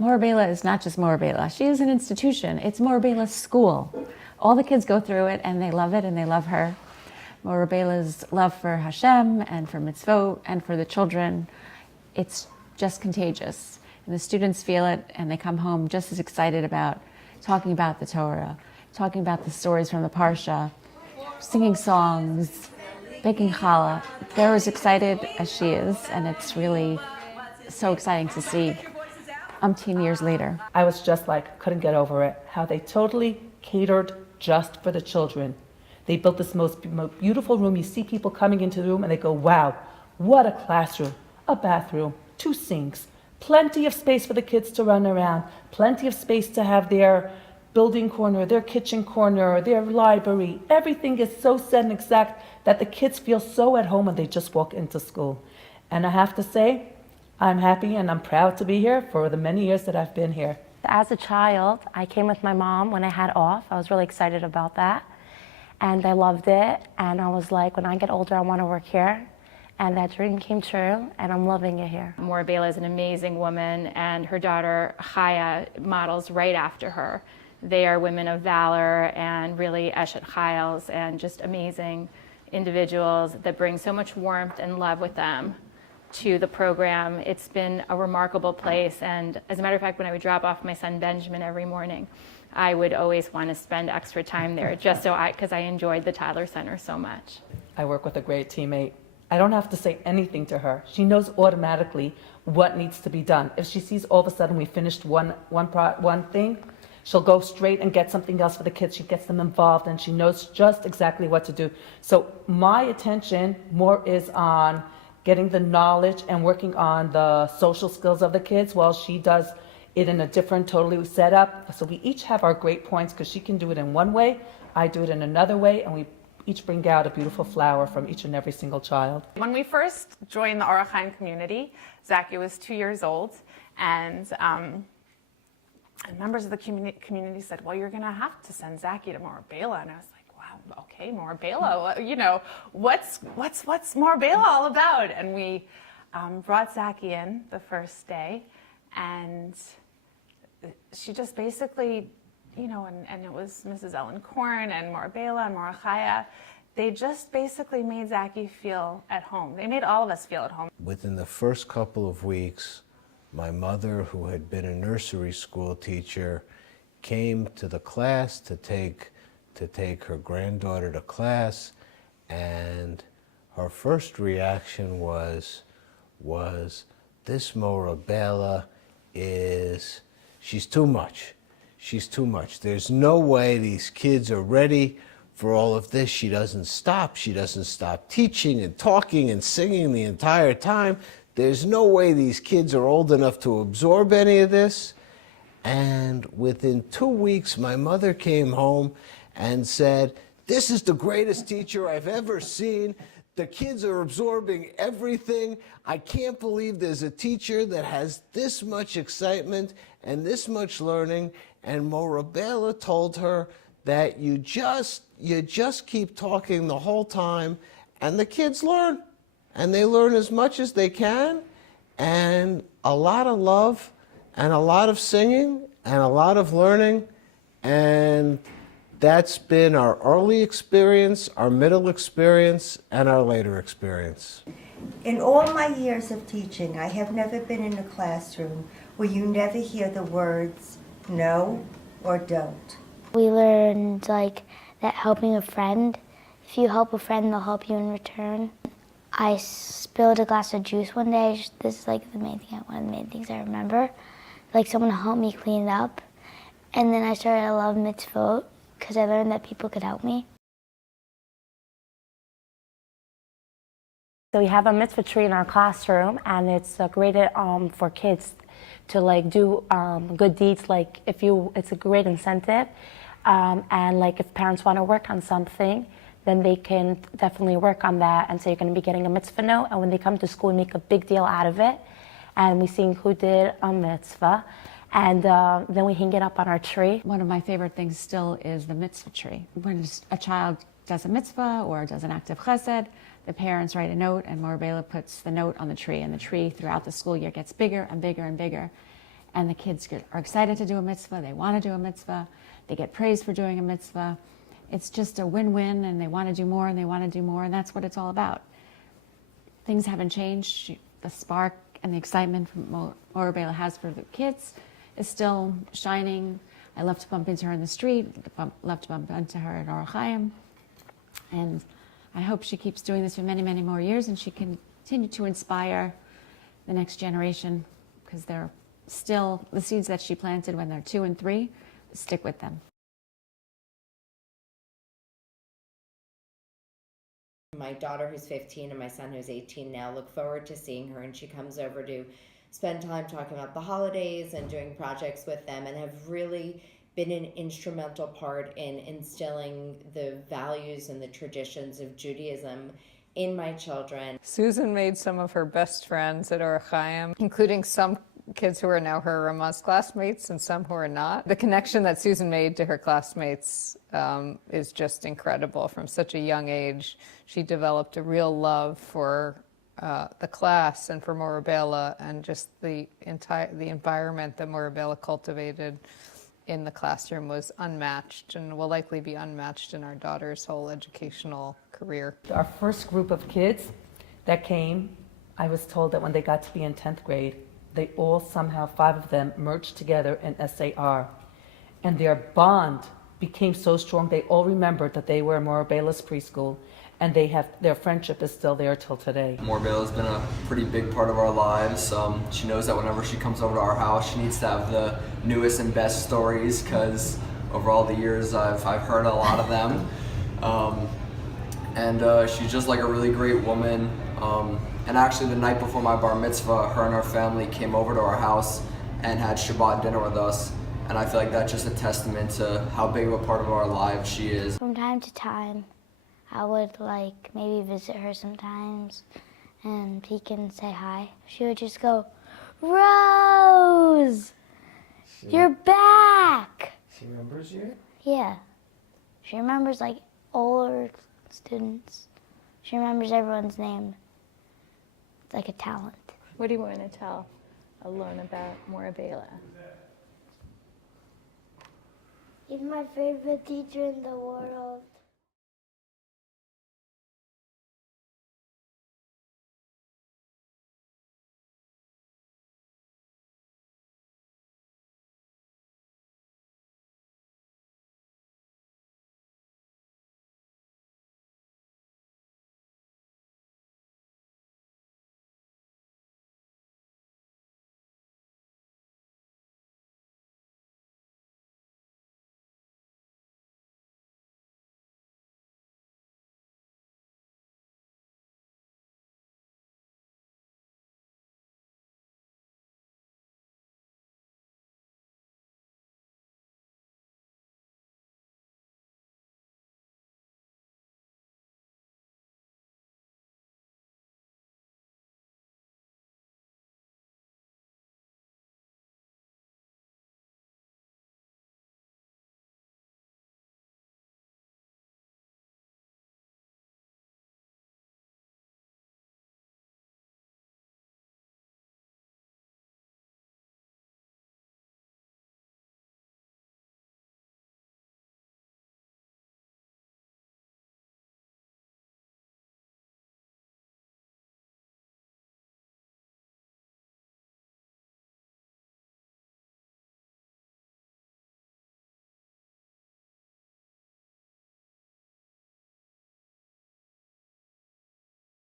Morah Baila is not just Morah Baila. She is an institution. It's Morah Baila's school. All the kids go through it and they love it and they love her. Morah Baila's love for Hashem and for mitzvot and for the children, it's just contagious. And the students feel it and they come home just as excited about talking about the Torah, talking about the stories from the Parsha, singing songs, baking challah. They're as excited as she is, and it's really so exciting to see umpteen years later. I was just like, couldn't get over it, how they totally catered just for the children. They built this most beautiful room. You see people coming into the room and they go, wow, what a classroom, a bathroom, 2 sinks, plenty of space for the kids to run around, plenty of space to have their building corner, their kitchen corner, their library. Everything is so set and exact that the kids feel so at home when they just walk into school. And I have to say, I'm happy and I'm proud to be here for the many years that I've been here. As a child, I came with my mom when I had off. I was really excited about that. And I loved it. And I was like, when I get older, I want to work here. And that dream came true, and I'm loving it here. Morah Baila is an amazing woman, and her daughter, Chaya, models right after her. They are women of valor and really eshet chayils and just amazing individuals that bring so much warmth and love with them to the program. It's been a remarkable place, and as a matter of fact, when I would drop off my son Benjamin every morning, I would always want to spend extra time there just so because I enjoyed the Tyler Center so much. I work with a great teammate. I don't have to say anything to her. She knows automatically what needs to be done. If she sees all of a sudden we finished one thing, she'll go straight and get something else for the kids. She gets them involved and she knows just exactly what to do. So my attention more is on getting the knowledge and working on the social skills of the kids while she does it in a different, totally set up. So we each have our great points because she can do it in one way, I do it in another way, and we each bring out a beautiful flower from each and every single child. When we first joined the Orach Chaim community, Zachy was 2 years old, and members of the community said, well, you're going to have to send Zachy to Morah Baila. And I was like, wow, okay, Morah Baila, you know, what's Morah Baila all about? And we brought Zachy in the first day, and she just basically, you know, and it was Mrs. Ellen Korn and Morah Baila and Morah Chaya. They just basically made Zachy feel at home. They made all of us feel at home. Within the first couple of weeks, my mother, who had been a nursery school teacher, came to the class to take her granddaughter to class, and her first reaction was this Morah Baila she's too much. She's too much. There's no way these kids are ready for all of this. She doesn't stop. She doesn't stop teaching and talking and singing the entire time. There's no way these kids are old enough to absorb any of this. And within 2 weeks, my mother came home and said, this is the greatest teacher I've ever seen. The kids are absorbing everything. I can't believe there's a teacher that has this much excitement and this much learning. And Morah Baila told her that you just keep talking the whole time, and the kids learn. And they learn as much as they can, and a lot of love, and a lot of singing, and a lot of learning. And that's been our early experience, our middle experience, and our later experience. In all my years of teaching, I have never been in a classroom where you never hear the words no or don't. We learned like that helping a friend, if you help a friend, they'll help you in return. I spilled a glass of juice one day. This is like one of the main things I remember. Like someone helped me clean it up. And then I started to love mitzvot because I learned that people could help me. So we have a mitzvah tree in our classroom, and it's graded for kids to like do good deeds. Like it's a great incentive, and like if parents want to work on something, then they can definitely work on that. And so you're going to be getting a mitzvah note, and when they come to school, we make a big deal out of it, and we see who did a mitzvah, and then we hang it up on our tree. One of my favorite things still is the mitzvah tree. When a child does a mitzvah or does an act of chesed, the parents write a note, and Morah Baila puts the note on the tree, and the tree throughout the school year gets bigger and bigger and bigger. and the kids are excited to do a mitzvah. They want to do a mitzvah. They get praised for doing a mitzvah. It's just a win-win, and they want to do more, and they want to do more, and that's what it's all about. Things haven't changed. The spark and the excitement Morah Baila has for the kids is still shining. I love to bump into her in the street, love to bump into her at Orach Chaim, and I hope she keeps doing this for many, many more years, and she can continue to inspire the next generation, because they're still, the seeds that she planted when they're 2 and 3, stick with them. My daughter, who's 15, and my son, who's 18 now, look forward to seeing her, and she comes over to spend time talking about the holidays and doing projects with them, and have really been an instrumental part in instilling the values and the traditions of Judaism in my children. Susan made some of her best friends at Orach Chaim, including some kids who are now her Ramaz classmates and some who are not. The connection that Susan made to her classmates is just incredible. From such a young age, she developed a real love for the class and for Morah Baila, and just the environment that Morah Baila cultivated in the classroom was unmatched, and will likely be unmatched in our daughter's whole educational career. Our first group of kids that came, I was told that when they got to be in 10th grade, they all somehow, 5 of them, merged together in SAR. And their bond became so strong, they all remembered that they were in Morah Baila's preschool, and their friendship is still there till today. Morah Baila has been a pretty big part of our lives. She knows that whenever she comes over to our house, she needs to have the newest and best stories, because over all the years I've heard a lot of them. She's just like a really great woman. And actually the night before my bar mitzvah, her and her family came over to our house and had Shabbat dinner with us. And I feel like that's just a testament to how big of a part of our lives she is. From time to time, I would maybe visit her sometimes and peek and say hi. She would just go, "Rose, you're back." She remembers you? Yeah. She remembers all her students. She remembers everyone's name. It's like a talent. What do you want to tell Alon about Morah Baila? He's my favorite teacher in the world.